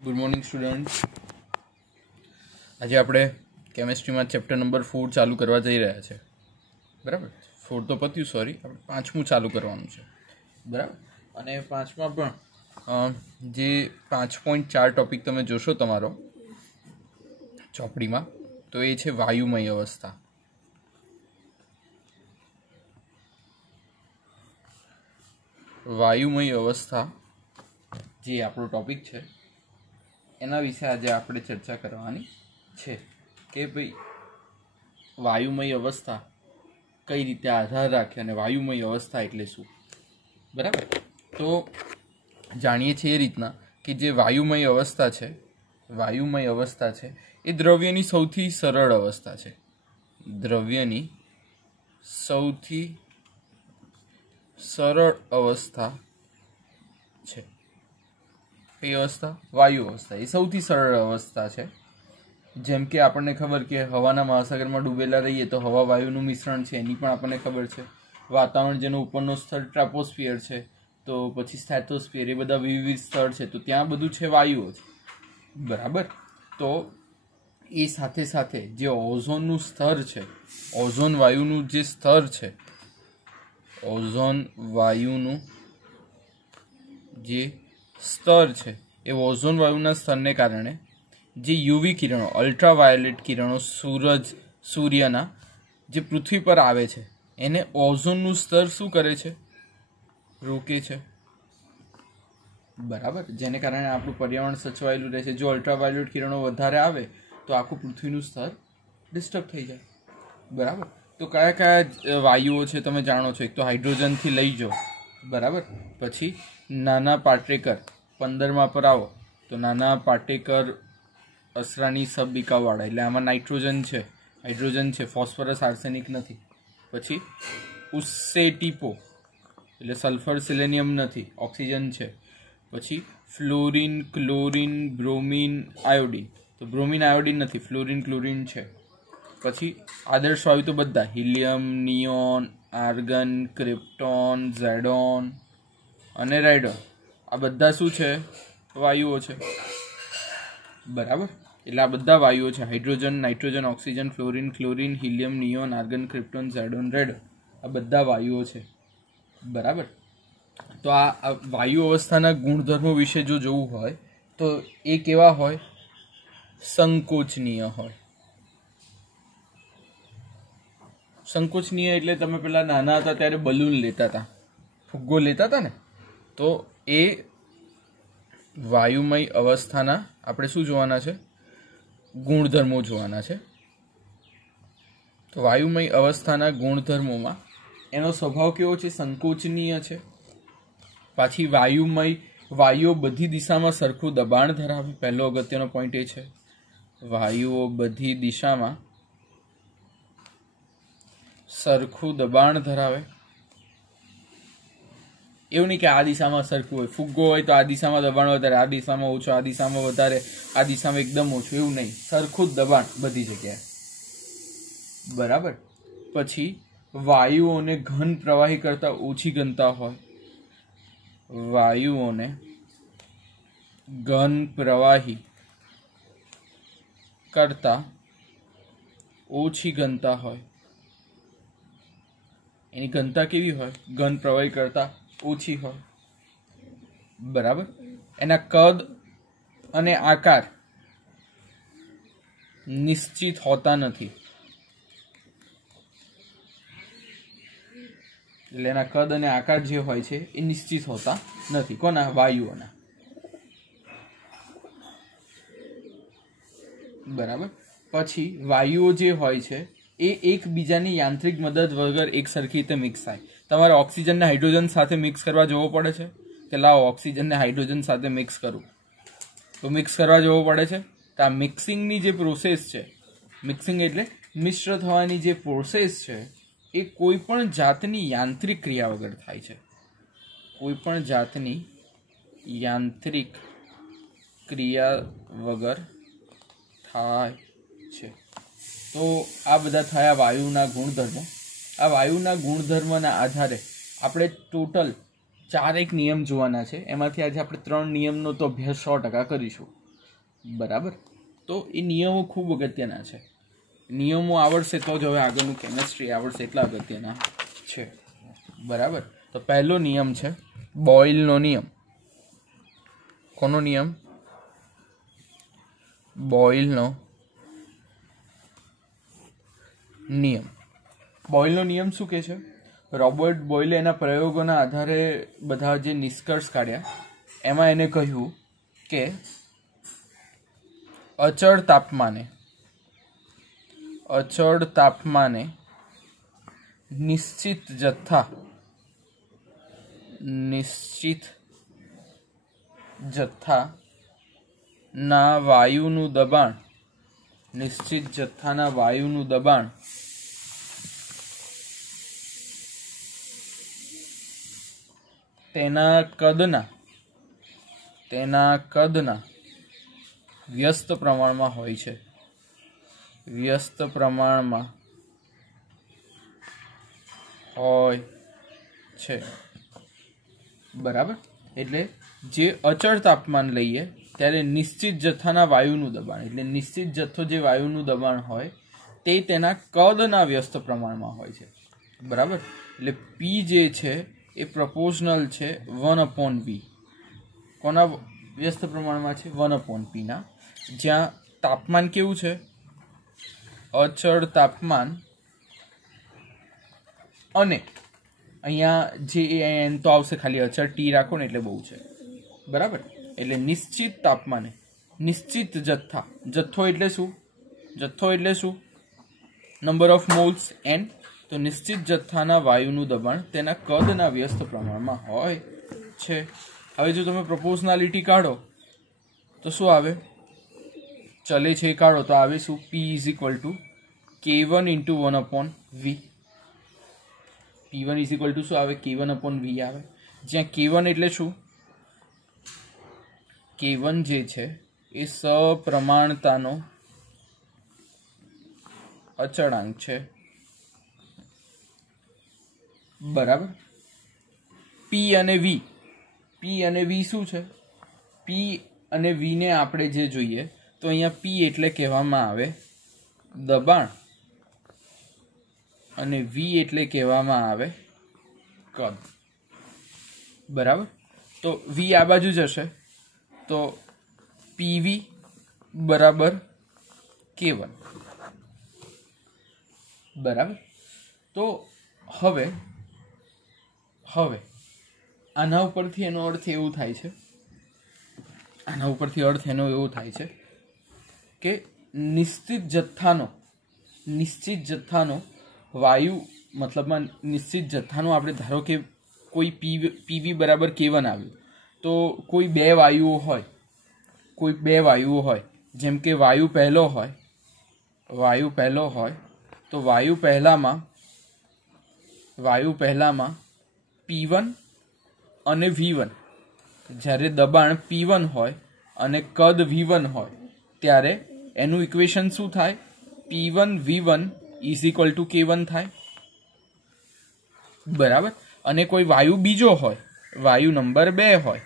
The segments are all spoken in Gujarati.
Good morning student. આજે આપણે કેમેસ્ટ્રીમાં ચેપ્ટર નંબર 4 ચાલુ કરવા જઈ રહ્યા છે. બરાબર, 4 તો પત્યું, સોરી, આપણે 5મું ચાલુ કરવાનું છે. બરાબર, અને 5માં પણ જે 5.4 ટોપિક તમે જોશો તમારો ચોપડીમાં, તો એ છે વાયુમય અવસ્થા. વાયુમય અવસ્થા જે આપણો ટોપિક છે એના વિશે આજે આપણે ચર્ચા કરવાની છે કે ભાઈ વાયુમય અવસ્થા કઈ રીતે આધાર રાખે અને વાયુમય અવસ્થા એટલે શું. બરાબર, તો જાણીએ છીએ એ રીતના કે જે વાયુમય અવસ્થા છે એ દ્રવ્યની સૌથી સરળ અવસ્થા છે. દ્રવ્યની સૌથી સરળ અવસ્થા છે. કઈ અવસ્થા? વાયુ અવસ્થા. એ સૌથી સરળ અવસ્થા છે. જેમ કે આપણને ખબર કે હવાના મહાસાગરમાં ડૂબેલા રહીએ તો હવા વાયુનું મિશ્રણ છે, એની પણ આપણને ખબર છે. વાતાવરણ જેનો ઉપરનો સ્તર ટ્રાપોસ્ફિયર છે, તો પછી સ્ટ્રેટોસ્ફિયર, એ બધા વિવિધ સ્તર છે, તો ત્યાં બધું છે વાયુઓ છે. બરાબર, તો એ સાથે સાથે જે ઓઝોનનું સ્તર છે, ઓઝોન વાયુનું જે સ્તર છે, ઓઝોન વાયુનું જે સ્તર છે, એ ઓઝોન વાયુના સ્તરને કારણે જે યુવી કિરણો, અલ્ટ્રાવાયોલેટ કિરણો સૂર્યના જે પૃથ્વી પર આવે છે, એને ઓઝોનનું સ્તર શું કરે છે? રોકે છે. બરાબર, જેને કારણે આપણું પર્યાવરણ સચવાયેલું રહે છે. જો અલ્ટ્રાવાયોલેટ કિરણો વધારે આવે તો આખું પૃથ્વીનું સ્તર ડિસ્ટર્બ થઈ જાય. બરાબર, તો કયા કયા વાયુઓ છે તમે જાણો છો? એક તો હાઇડ્રોજનથી લઈ જાઓ. બરાબર, પછી નાના પાર્ટિકલ 15મા પર આવો તો નાના પાર્ટિકલ અસરાની સબબિકાવાળા, એટલે આમાં નાઇટ્રોજન છે, હાઇડ્રોજન છે, ફોસ્ફરસ આર્સેનિક નથી. પછી ઉસ્સેટીપો એટલે સલ્ફર સિલેનિયમ નથી, ઓક્સિજન છે. પછી ફ્લોરિન, ક્લોરિન, બ્રોમિન, આયોડિન, તો બ્રોમિન આયોડિન નથી, ફ્લોરિન ક્લોરિન છે. પછી આદર્શ વાયુ તો બધા, હિલિયમ, નિયોન, આર્ગન, ક્રિપ્ટોન, ઝેડોન અને રેડોન, આ બધા શું છે? વાયુઓ છે. બરાબર, એટલે આ બધા વાયુઓ છે. Hydrogen, nitrogen, oxygen, fluorine, chlorine, helium, neon, argon, krypton, ઝેડોન, રેડોન, આ બધા વાયુઓ છે. બરાબર, તો આ વાયુ અવસ્થાના ગુણધર્મો વિશે જો જોવું હોય તો એ કેવા હોય? સંકોચનીય હોય. સંકોચનીય એટલે તમે પેલા નાના હતા ત્યારે બલૂન લેતા હતા, ફુગ્ગો લેતા હતા ને, તો એ વાયુમય અવસ્થાના આપણે શું જોવાના છે? ગુણધર્મો જોવાના છે. તો વાયુમય અવસ્થાના ગુણધર્મોમાં એનો સ્વભાવ કેવો છે? સંકોચનીય છે. પાછી વાયુઓ બધી દિશામાં સરખું દબાણ ધરાવે. પહેલો અગત્યનો પોઈન્ટ એ છે, વાયુઓ બધી દિશામાં સરખું દબાણ ધરાવે. એવું નહીં કે આ દિશામાં સરખું હોય. ફુગ્ગો હોય તો આ દિશામાં દબાણ વધારે, આ દિશામાં ઓછું, આ દિશામાં વધારે, આ દિશામાં એકદમ ઓછું, એવું નહીં. સરખું જ દબાણ બધી જગ્યાએ. બરાબર, પછી વાયુઓને ઘન પ્રવાહી કરતા ઓછી ઘનતા હોય. વાયુઓને ઘન પ્રવાહી કરતા ઓછી ઘનતા હોય. એની ઘનતા કેવી હોય? ઘન પ્રવાહી કરતા ઓછી હોય. બરાબર, એના કદ અને આકાર નિશ્ચિત હોતા નથી. એટલે એના કદ અને આકાર જે હોય છે એ નિશ્ચિત હોતા નથી. કોના? વાયુઓના. બરાબર, પછી વાયુઓ જે હોય છે એ એકબીજાની યાંત્રિક મદદ વગર એક સરખી રીતે મિક્સ થાય. તમારે ઓક્સિજનને હાઇડ્રોજન સાથે મિક્સ કરવા જવો પડે છે કે લાવો ઓક્સિજનને હાઇડ્રોજન સાથે મિક્સ કરું, તો મિક્સ કરવા જવો પડે છે. તો આ મિક્સિંગની જે પ્રોસેસ છે, મિક્સિંગ એટલે મિશ્ર થવાની જે પ્રોસેસ છે, એ કોઈ પણ જાતની યાંત્રિક ક્રિયા વગર થાય છે. કોઈ પણ જાતની યાંત્રિક ક્રિયા વગર થાય છે. તો આ બધા થયા વાયુના ગુણધર્મો. આ વાયુના ગુણધર્મના આધારે આપણે ટોટલ 4 નિયમ જોવાના છે. એમાંથી આજે આપણે 3 નિયમનો તો અભ્યાસ 100% કરીશું. બરાબર. તો એ નિયમો ખૂબ અગત્યના છે. નિયમો આવડશે તો જ હવે આગળનું કેમેસ્ટ્રી આવડશે, એટલા અગત્યના છે. બરાબર. તો પહેલો નિયમ છે બોયલનો નિયમ. કોનો નિયમ? બોયલનો નિયમ. બોયલનો નિયમ શું કહે છે? રોબર્ટ બોયલે એના પ્રયોગોના આધારે બધા જે નિષ્કર્ષ કાઢ્યા એમાં એને કહ્યું કે અચળ તાપમાને નિશ્ચિત જથ્થાના વાયુનું દબાણ તેના કદના વ્યસ્ત પ્રમાણમાં હોય છે. બરાબર. એટલે જે અચળ તાપમાન લઈએ ત્યારે નિશ્ચિત જથ્થાના વાયુનું દબાણ, એટલે નિશ્ચિત જથ્થો જે વાયુનું દબાણ હોય તે તેના કદના વ્યસ્ત પ્રમાણમાં હોય છે. બરાબર. એટલે પી જે છે એ પ્રપોર્શનલ છે 1/v. કોના વ્યસ્ત પ્રમાણમાં છે? 1/p ના. જ્યાં તાપમાન કેવું છે? અચળ તાપમાન. અને અહીંયા જે એન તો આવશે, ખાલી અચળ ટી રાખો ને એટલે બહુ છે. બરાબર. એટલે નિશ્ચિત તાપમાને નિશ્ચિત જથ્થો એટલે શું? Number of moles n. તો નિશ્ચિત જથ્થાના વાયુનું દબાણ તેના કદના વ્યસ્ત પ્રમાણમાં હોય છે. હવે જો તમે પ્રોપોર્શનાલિટી કાઢો તો શું આવે? ચલે છે કાઢો તો આવે શું? P = K1 × 1/v. P1 શું આવે? K1/v આવે. જ્યાં K1 એટલે શું? K1 જે છે એ સપ્રમાણતાનો અચળાંક છે. બરાબર. P અને V શું છે? P અને V ને આપણે જે જોઈએ તો અહીંયા P એટલે કહેવામાં આવે દબાણ અને V એટલે કહેવામાં આવે કદ. બરાબર. તો V આ બાજુ જશે તો PV = K1. બરાબર. તો હવે આના ઉપરથી એનો અર્થ એવો થાય છે કે નિશ્ચિત જથ્થાનો વાયુ, મતલબમાં નિશ્ચિત જથ્થાનો આપણે ધારો કે કોઈ PV = K1 આવ્યું તો કોઈ બે વાયુઓ હોય, જેમ કે વાયુ પહેલો હોય તો વાયુ પહેલામાં P1 અને V1, જ્યારે દબાણ P1 હોય અને કદ V1 હોય ત્યારે એનું ઇક્વેશન શું થાય? P1 V1 = K1 થાય. બરાબર. અને કોઈ વાયુ બીજો હોય, વાયુ નંબર 2 હોય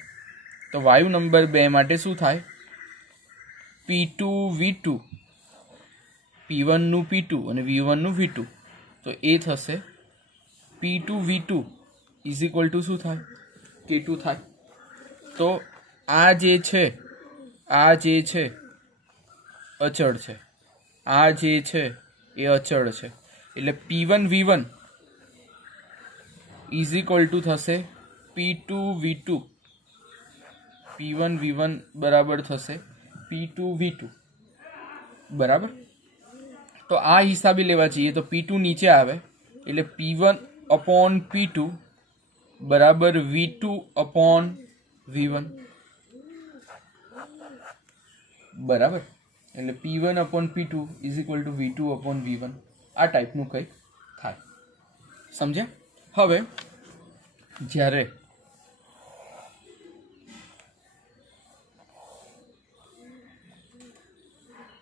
તો વાયુ નંબર 2 માટે શું થાય? P2 V2, P1 નું P2 અને V1 નું V2. તો એ થશે P2 V2 = શું થાય? K2 થાય. તો આ જે છે અચળ છે. એટલે P1 V1 = થશે P2 V2. P1 V1 બરાબર થશે P2 V2. બરાબર. તો આ હિસાબે લેવા જઈએ તો P2 નીચે આવે એટલે P1/P2 = V2/V1. બરાબર. એટલે P1/P2 = V2/V1. આ ટાઈપનું કંઈક થાય. સમજ્યા? હવે જ્યારે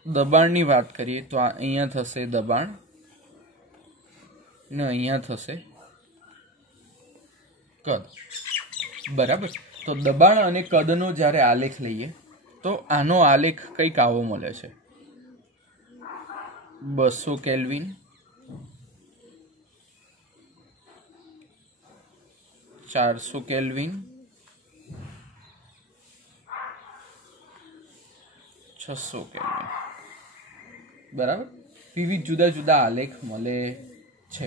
દબાણની વાત કરીએ તો અહીંયા થશે દબાણ ને અહીંયા થશે કદ. બરાબર. તો દબાણ અને કદનો જ્યારે આલેખ લઈએ તો આનો આલેખ કંઈક આવો મળે છે, 200 કેલ્વિન, 400 કેલ્વિન, 600 કેલ્વિન, બરાબર. વિવિધ જુદા જુદા આલેખ મળે છે.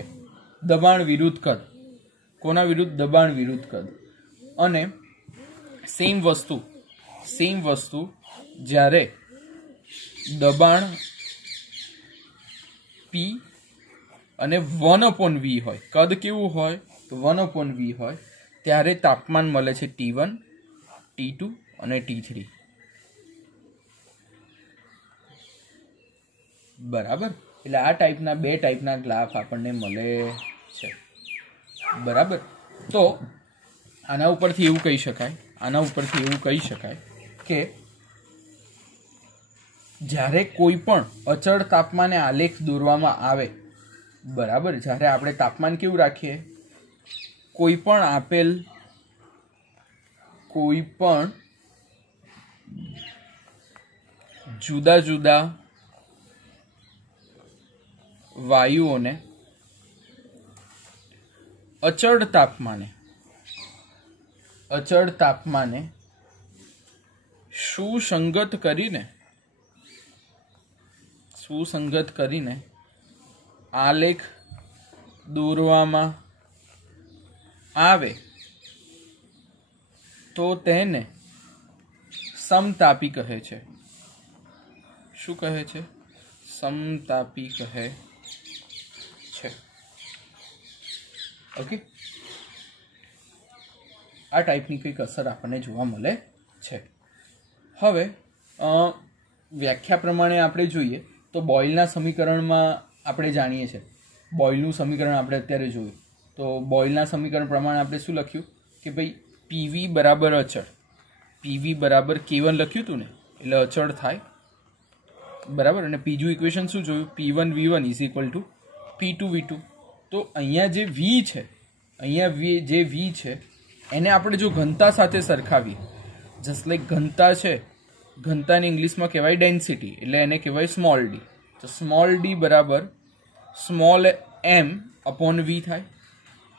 દબાણ વિરુદ્ધ કદ, કોના વિરુદ્ધ? દબાણ વિરુદ્ધ કદ. અને સેમ વસ્તુ જ્યારે દબાણ P અને 1/V હોય, કદ કેવું હોય? તો 1/V હોય, ત્યારે તાપમાન મળે છે T1, T2 અને T3, બરાબર. એટલે આ ટાઈપના 2 ટાઈપના ગ્રાફ આપણને મળે છે, બરાબર. તો આના ઉપરથી એવું કહી શકાય કે જ્યારે કોઈ પણ અચળ તાપમાને આલેખ દોરવામાં આવે, બરાબર, જ્યારે આપણે તાપમાન કેવું રાખીએ, કોઈ પણ જુદા જુદા વાયુઓને અચળ તાપમાને સુસંગત કરીને આલેખ દોરવામાં આવે તો તેને સમતાપી કહે છે. શું કહે છે? સમતાપી કહે છે. ઓકે, આ ટાઈપની કંઈક અસર આપણને જોવા મળે છે. હવે વ્યાખ્યા પ્રમાણે આપણે જોઈએ તો બોયલના સમીકરણમાં આપણે જાણીએ છીએ, બોયલનું સમીકરણ આપણે અત્યારે જોયું, તો બોયલના સમીકરણ પ્રમાણે આપણે શું લખ્યું કે ભાઈ PV બરાબર અચળ, PV બરાબર K1 લખ્યું હતું ને, એટલે અચળ થાય, બરાબર. અને બીજું ઇક્વેશન શું જોયું? P1V1 is equal to P2V2. તો અહીંયા જે V છે એને આપણે જો ઘનતા સાથે સરખાવીએ, જસ્ટ લાઈક ઘનતા છે, ઘનતાને ઇંગ્લિશમાં કહેવાય ડેન્સિટી, એટલે એને કહેવાય સ્મોલ d. તો સ્મોલ d બરાબર સ્મોલ m અપોન v થાય,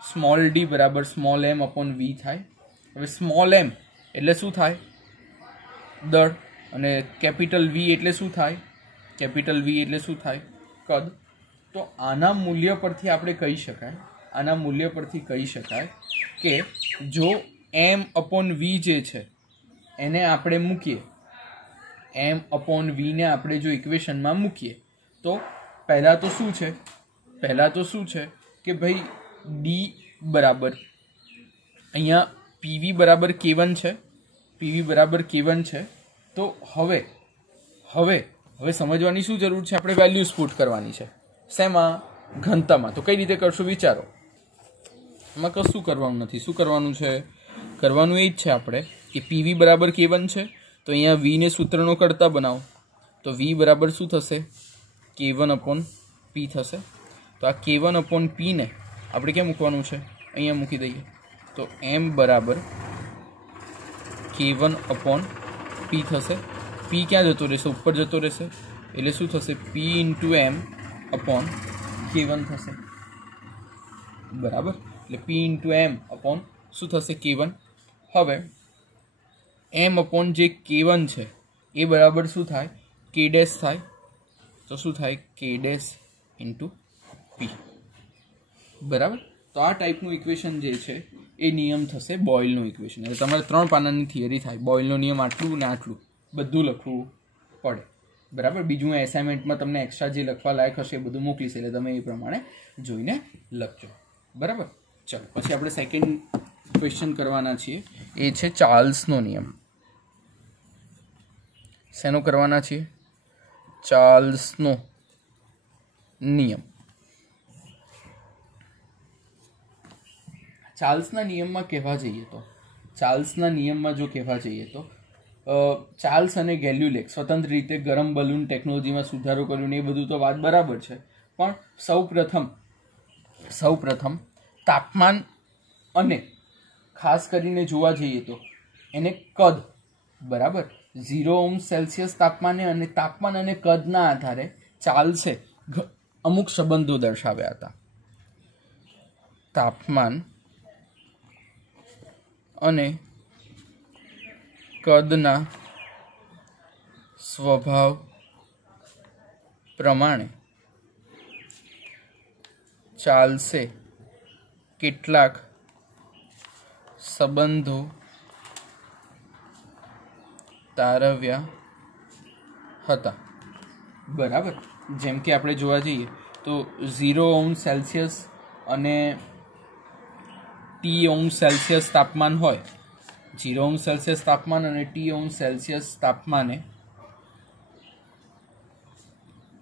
સ્મોલ d બરાબર સ્મોલ m અપોન v થાય. હવે સ્મોલ m એટલે શું થાય? દળ. અને કેપિટલ V એટલે શું થાય? કદ. તો આના મૂલ્ય પરથી આપણે કહી શકાય કે જો m અપોન v જે છે એને આપણે મૂકીએ, m અપોન v ને આપણે જો ઇક્વેશનમાં મૂકીએ, તો પહેલા તો શું છે કે ભાઈ d બરાબર અહીંયા PV બરાબર K1 છે. તો હવે સમજવાની શું જરૂર છે? આપણે વેલ્યુઝ પુટ કરવાની છે. શેમાં? ઘનતામાં. તો કઈ રીતે કરશું વિચારો. એમાં કશું કરવાનું નથી. શું કરવાનું છે? કરવાનું એ જ છે આપણે કે PV બરાબર K1 છે, તો અહીંયા V ને સૂત્રનો કરતા બનાવો, તો V બરાબર શું થશે? K1 અપોન P થશે. તો આ K1 અપોન P ને આપણે ક્યાં મૂકવાનું છે? અહીંયા મૂકી દઈએ. તો M બરાબર K1 અપોન P થશે. P ક્યાં જતો રહેશે? ઉપર જતો રહેશે. એટલે શું થશે? P into M upon K1 થશે, બરાબર. એટલે P ઇન્ટુ M અપોન શું થશે? K1. હવે M અપોન જે K1 છે એ બરાબર શું થાય? K ડેશ થાય. તો શું થાય? K ડેશ ઇન્ટુ P, બરાબર. તો આ ટાઈપનું ઇક્વેશન જે છે એ નિયમ થશે બોયલનું ઇક્વેશન. એટલે તમારે 3 પાનાની થિયરી થાય. બોયલનો નિયમ આટલું ને આટલું બધું લખવું પડે, બરાબર. બીજું એસાઇનમેન્ટમાં તમને એક્સ્ટ્રા જે લખવા લાયક હશે એ બધું મોકલીશ, એટલે તમે એ પ્રમાણે જોઈને લખજો, બરાબર. ચલો પછી આપણે સેકન્ડ ક્વેશ્ચન કરવાના છીએ, એ છે ચાર્લ્સનો નિયમ. શેનો કરવાના છીએ? ચાર્લ્સનો નિયમ. ચાર્લ્સના નિયમમાં જો કહેવા જઈએ તો ચાર્લ્સ અને ગેલ્યુલેક સ્વતંત્ર રીતે ગરમ બલૂન ટેકનોલોજીમાં સુધારો કર્યો ને એ બધું તો વાત બરાબર છે, પણ સૌપ્રથમ તાપમાન અને ખાસ કરીને જોવા જઈએ તો એને કદ, બરાબર, 0°C તાપમાને અને તાપમાન અને કદના આધારે ચાલશે અમુક સંબંધો દર્શાવ્યા હતા. તાપમાન અને કદના સ્વભાવ પ્રમાણે ચાલશે કેટલાક સંબંધો તારવ્યા હતા. બરાબર. જેમ કે આપણે જોવા જઈએ તો 0°C અને T°C તાપમાન હોય, 0°C તાપમાન અને T°C તાપમાને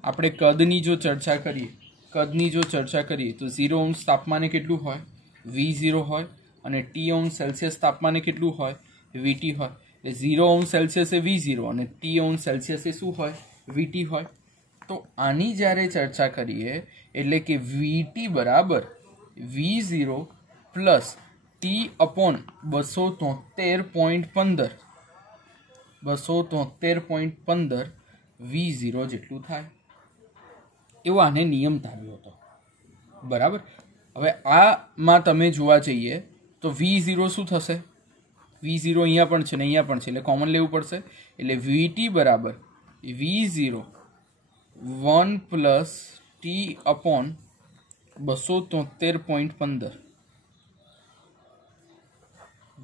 આપણે કદની જો ચર્ચા કરીએ તો 0° તાપમાને કેટલું હોય? V0 હોય અને T°C તાપમાને કેટલું હોય? VT હોય. એટલે 0°C એ V0 અને T°C એ શું હોય? VT હોય. તો આની જ્યારે ચર્ચા કરીએ એટલે કે VT બરાબર V0 પ્લસ T/273.15 V0 જેટલું થાય એવો આને નિયમ ધાર્યો હતો. બરાબર. હવે આમાં તમે જોવા જઈએ તો V0 શું થશે? V0 અહીંયા પણ છે ને અહીંયા પણ છે એટલે કોમન લેવું પડશે. એટલે VT બરાબર V0 1 plus T/273.15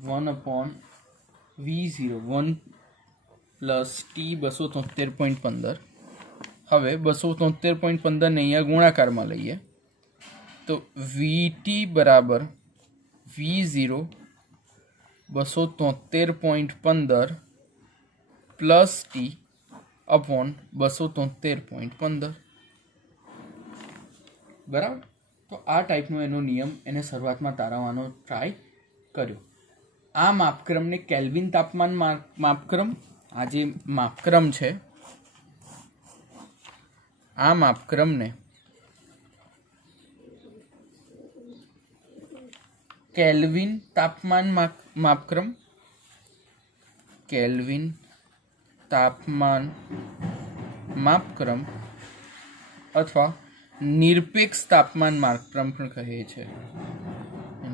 1/V0 1 plus T/273.15. હવે 273.15 ને અહીંયા ગુણાકારમાં લઈએ તો VT બરાબર V0 273.15 પ્લસ T/273.15. બરાબર. તો આ ટાઈપનો એનો નિયમ એને શરૂઆતમાં તારવવાનો ટ્રાય કર્યો. આ માપક્રમને કેલ્વિન તાપમાન માપક્રમ, આ જે માપક્રમ છે આ માપક્રમને કેલ્વિન તાપમાન માપક્રમ, કેલ્વિન તાપમાન માપક્રમ અથવા નિરપેક્ષ તાપમાન માપક્રમ પણ કહે છે.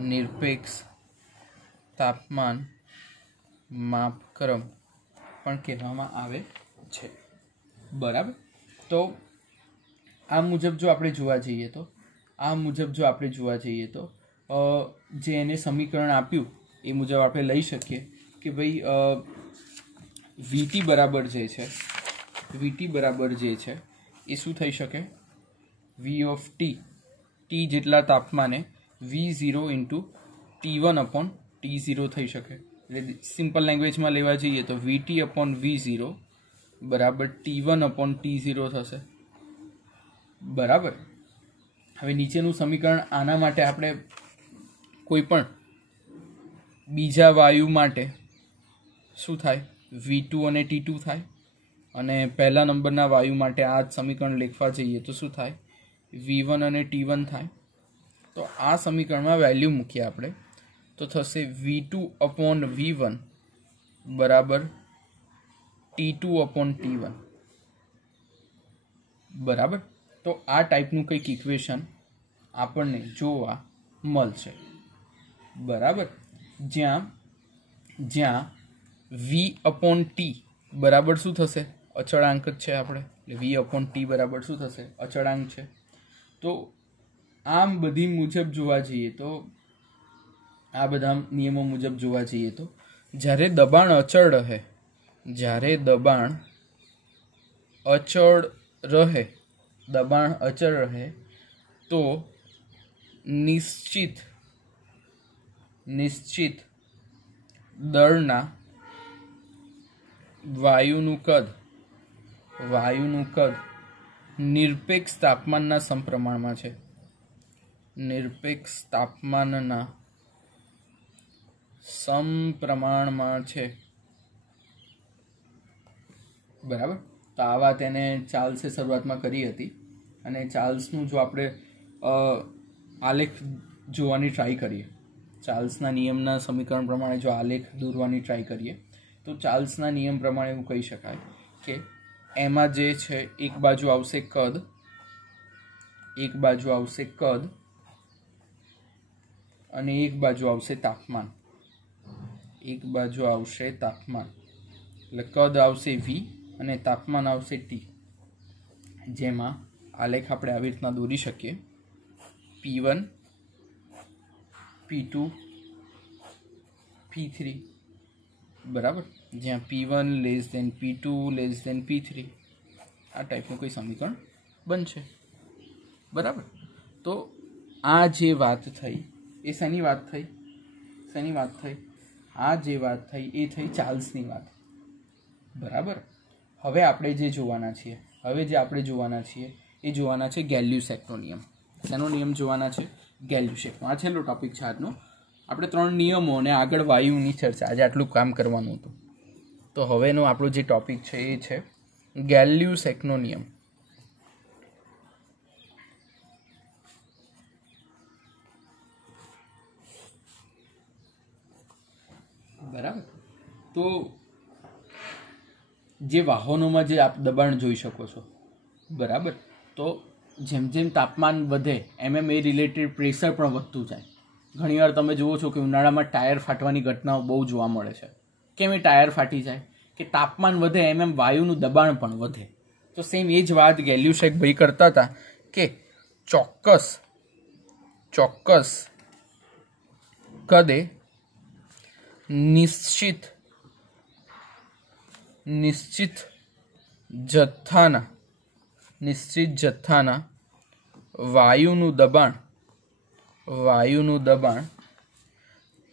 નિરપેક્ષ તાપમાન માપક્રમ પણ કહેવામાં આવે છે. બરાબર. તો આ મુજબ જો આપણે જોવા જઈએ તો જે એને સમીકરણ આપ્યું એ મુજબ આપણે લઈ શકીએ કે ભાઈ VT બરાબર જે છે એ શું થઈ શકે? V of T જેટલા તાપમાને V0 ઇન્ટુ T1/T0 થઈ શકે. એટલે સિમ્પલ લેંગ્વેજમાં લેવા જઈએ તો VT/V0 બરાબર T1/T0 થશે. બરાબર. હવે નીચેનું સમીકરણ આના માટે આપણે કોઈ પણ બીજા વાયુ માટે શું થાય? V2 અને T2 થાય. અને પહેલા નંબરના વાયુ માટે આ સમીકરણ લખવા જઈએ તો શું થાય? V1 અને T1 થાય. તો આ સમીકરણમાં વેલ્યુ મૂકીએ આપણે તો થશે V2/V1 બરાબર T2/T1. બરાબર. તો આ ટાઈપનું કંઈક ઇક્વેશન આપણને જોવા મળશે. બરાબર. જ્યાં V/T બરાબર શું થશે? અચળાંક જ છે આપણે. એટલે V/T બરાબર શું થશે? અચળાંક છે. તો આમ બધી મુજબ જોવા જઈએ તો આ બધા નિયમો મુજબ જોવા જઈએ તો જ્યારે દબાણ અચળ રહે તો નિશ્ચિત દળના વાયુનું કદ નિરપેક્ષ તાપમાનના સમપ્રમાણમાં છે. નિરપેક્ષ તાપમાનના સમપ્રમાણમાં છે. બરાબર. તો આ વાત એને ચાર્લ્સે શરૂઆતમાં કરી હતી અને ચાર્લ્સનું જો આપણે આલેખ જોવાની ટ્રાય કરીએ, ચાર્લ્સના નિયમના સમીકરણ પ્રમાણે જો આલેખ દોરવાની ટ્રાય કરીએ તો ચાર્લ્સના નિયમ પ્રમાણે એવું કહી શકાય કે એમાં જે છે એક બાજુ આવશે કદ, એક બાજુ આવશે કદ અને એક બાજુ આવશે તાપમાન, એક બાજુ આવશે તાપમાન, એટલે કદ આવશે V અને તાપમાન આવશે T. જેમાં આલેખ આપણે આવી રીતના દોરી શકીએ, P1 P2 P3, બરાબર, જ્યાં P1 less than P2 less than P3 આ ટાઈપનું કોઈ સમીકરણ બનશે, બરાબર. તો આ જે વાત થઈ એ શેની વાત થઈ, શેની વાત થઈ, આ જે વાત થઈ એ થઈ ચાર્લ્સની વાત, બરાબર. હવે આપણે જે જોવાના છીએ, એ જોવાના છે ગેલ્યુસેકનો નિયમ. શેનો નિયમ જોવાના છે? ગેલ્યુસેકનો. આ છેલ્લો ટોપિક છે આજનો. આપણે 3 નિયમો અને આગળ વાયુની ચર્ચા, આજે આટલું કામ કરવાનું હતું. તો હવેનો આપણો જે ટોપિક છે એ છે ગેલ્યુસેકનો નિયમ. બરાબર. તો જે વાહનોમાં જે આપ દબાણ જોઈ શકો છો, બરાબર, તો જેમ જેમ તાપમાન વધે એમ એ રિલેટેડ પ્રેશર પણ વધતું જાય. ઘણીવાર તમે જુઓ છો કે ઉનાળામાં ટાયર ફાટવાની ઘટનાઓ બહુ જોવા મળે છે. કેમ એ ટાયર ફાટી જાય? કે તાપમાન વધે એમ વાયુનું દબાણ પણ વધે. તો સેમ એ જ વાત ગેલ્યુસેક ભાઈ કરતા હતા કે ચોક્કસ કદે નિશ્ચિત જથ્થાના વાયુનું દબાણ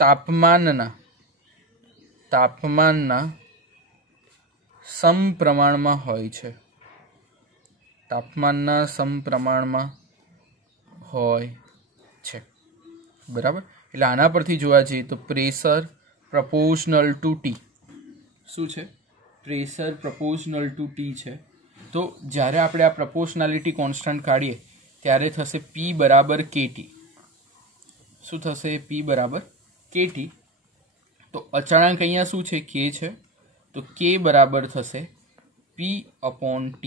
તાપમાનના સમપ્રમાણમાં હોય છે. બરાબર. એટલે આના પરથી જોવા જઈએ તો પ્રેશર પ્રપોર્શનલ ટુ ટી. શું છે? પ્રેશર પ્રપોર્શનલ ટુ ટી છે. તો જ્યારે આપણે આ પ્રપોર્શનાલિટી કોન્સ્ટન્ટ કાઢીએ ત્યારે થશે P બરાબર KT. શું થશે? P બરાબર KT. તો અચળાંક અહીંયા શું છે? K છે. તો K બરાબર થશે P/T.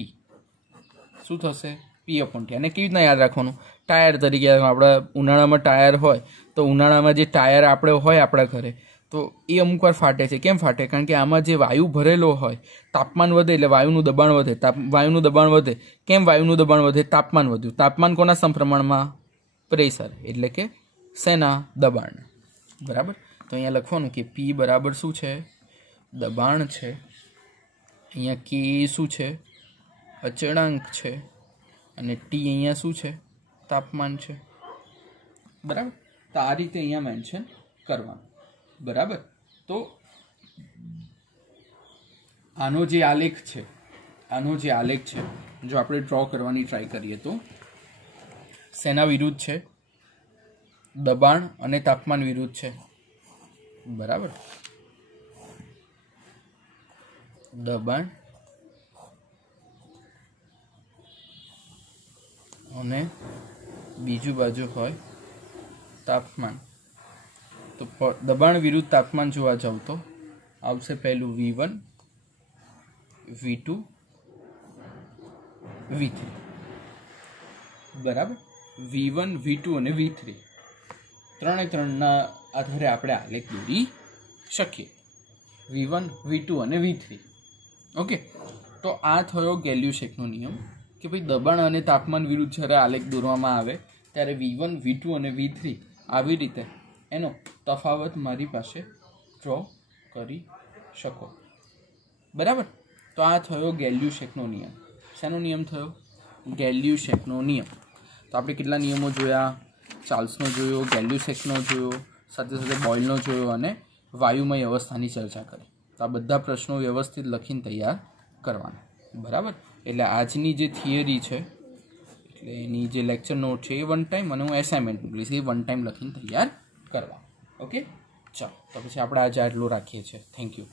શું થશે? P/T. અને કેવી રીતના યાદ રાખવાનું? ટાયર તરીકે આપણે ઉનાળામાં ટાયર હોય તો ઉનાળામાં જે ટાયર આપણે હોય આપણા ઘરે તો એ અમુક વાર ફાટે છે. કેમ ફાટે? કારણ કે આમાં જે વાયુ ભરેલો હોય, તાપમાન વધે એટલે વાયુનું દબાણ વધે. વાયુનું દબાણ વધે. કેમ વાયુનું દબાણ વધે? તાપમાન વધ્યું. તાપમાન કોના સમપ્રમાણમાં? પ્રેશર, એટલે કે શેના? દબાણ. બરાબર. તો અહીંયા લખવાનું કે P બરાબર શું છે? દબાણ છે. અહીંયા K શું છે? અચળાંક છે. અને T અહીંયા શું છે? તાપમાન છે. બરાબર. તો આ રીતે અહીંયા મેન્શન કરવાનું. બરાબર. તો આનો જે આલેખ છે જો આપણે ડ્રો કરવાની ટ્રાય કરીએ તો શેના વિરુદ્ધ છે? દબાણ અને તાપમાન વિરુદ્ધ છે. બરાબર. દબાણ અને બીજું બાજુ હોય તાપમાન. તો દબાણ વિરુદ્ધ તાપમાન જોવા જાવ તો આવશે પહેલું V1, V2, V3. બરાબર. V1, V2 અને V3 ત્રણના આધારે આપણે આલેખ દોરી શકીએ. V1, V2 અને V3. ઓકે. તો આ થયો ગેલ્યુસેકનો નિયમ કે ભાઈ દબાણ અને તાપમાન વિરુદ્ધ જ્યારે આલેખ દોરવામાં આવે ત્યારે V1, V2 અને V3 આવી રીતે એનો તફાવત મારી પાસે ડ્રો કરી શકો. બરાબર. તો આ થયો ગેલ્યુસેકનો નિયમ. શેનો નિયમ થયો? ગેલ્યુસેકનો નિયમ. તો આપણે કેટલા નિયમો જોયા? ચાર્લ્સનો જોયો, ગેલ્યુસેકનો જોયો, સાથે સાથે બોયલનો જોયો અને વાયુમય અવસ્થાની ચર્ચા કરી. તો આ બધા પ્રશ્નો વ્યવસ્થિત લખીને તૈયાર કરવાના. બરાબર. એટલે આજની જે થિયરી છે, એટલે એની જે લેક્ચર નોટ છે એ 1 ટાઈમ અને હું એસાઇનમેન્ટ મોકલીશ એ 1 ટાઈમ લખીને તૈયાર કરવા. ઓકે. ચાલો તો પછી આપણે આજે આટલું રાખીએ છીએ. Thank you.